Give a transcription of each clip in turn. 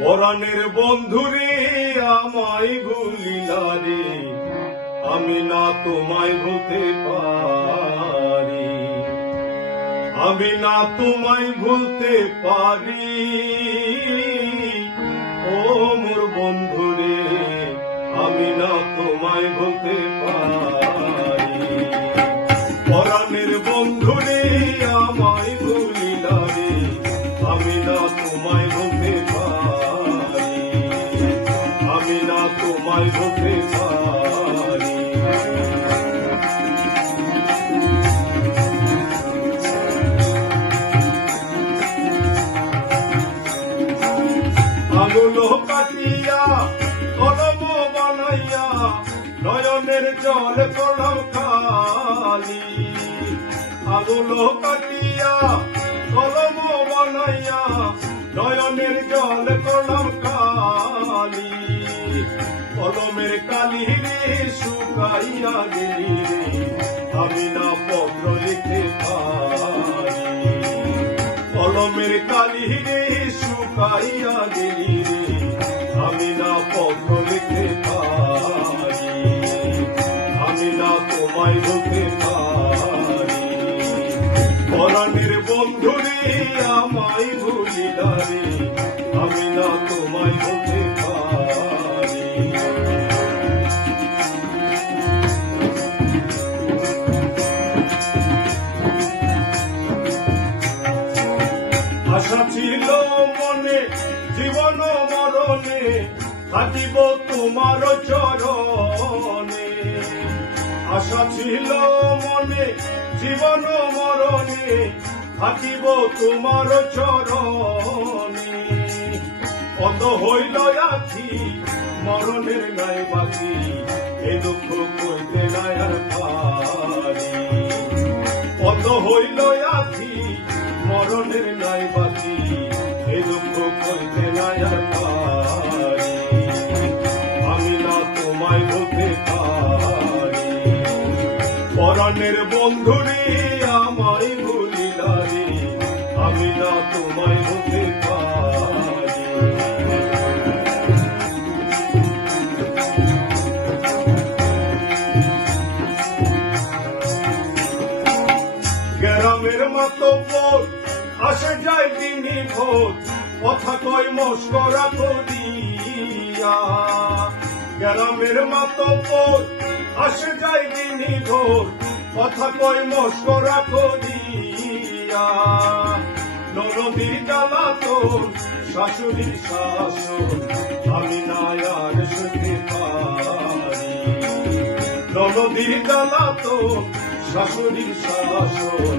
পরাণের বন্ধুরে আমায় ভুলিলা রে, আমি না তোমায় ভুলতে পারি, আমি না তোমায় ভুলতে পারি। ও মোর বন্ধুরে, আমি না তোমায় ভুলতে পারি। পরাণের বন্ধুরে আমায় ভুলিলা রে, আমি না তোমায় ভুলতে পারি, আমি না তোমায় ভুলতে পারি। আঙুল কাটিয়া কলম বানাইয়া নয়নের জল কলম খালি, আঙুল কাটিয়া কলম বানাইয়া নয়নের জল কলম খালি। কলমের কালি রে শুকাইয়া গেলি রে, আমি না পত্র লিখতে পারি। কলমের কালি রে শুকাইয়া গেলি রে, আমি না পত্র লিখতে পারি, আমি না তোমায় বলতে পারি। পরাণের বন্ধুরে আমায় ভুলিলা রে, আমি না তোমায় বলতে পারি। আশা ছিল মনে জীবন মরণে, থাকিব তোমার চরণে। আশা ছিল মনে জীবন মরণে, থাকিব তোমার চরণে। অন্ধ হইল আখি মরণের নাই বাকি, এ দুঃখ কইতে নাই আর পারি। অন্ধ হইল আখি মরণের নাই বাকি, এ দুঃখ কইতে নাই আর পারি, আমি না তোমায় বলতে পারি। পরাণের বন্ধুরে আমায় ভুলিলা রে, আমি না তোমায় বলতে পারি। গ্রামের মাতব্বর আসে যায় দিনই ভোর, কথা কয় মস্করা করিয়া। গ্রামের মাতব্বর আসে যায় দিনই ভোর, কথা কয় মস্করা করিয়া। ননদীর জ্বালাতন শাশুড়ির শাসন, আমি না আর সইতে পারি। ননদীর জ্বালাতন শাশুড়ির শাসন,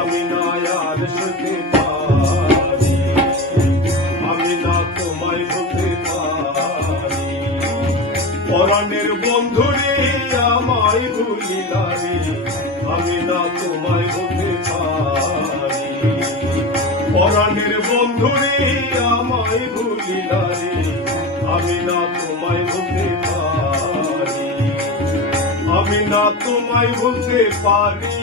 আমি না আর সইতে পারি, আমি না তোমায় বলতে পারি। পরাণের বন্ধুরে আমায় ভুলিলা রে, আমি না তোমায় বলতে পারি। পরাণের বন্ধুরে আমায় ভুলিলা রে, আমি না তোমায় বলতে পারি, আমি না তোমায় বলতে পারি।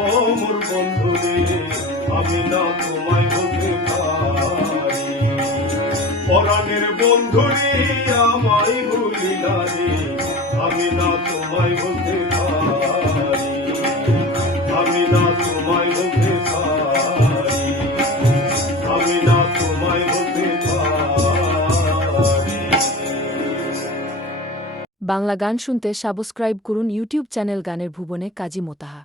ও মোর বন্ধুরে, আমি না তোমায় বলতে পারি। পরাণের বন্ধুরে আমায় ভুলিলা রে, আমি না তোমায় বলতে পারি, আমি না তোমায় বলতে পারি, আমি না তোমায় বলতে পারি। বাংলা গান শুনতে সাবস্ক্রাইব করুন ইউটিউব চ্যানেল গানের ভুবনে কাজী মোতাহা।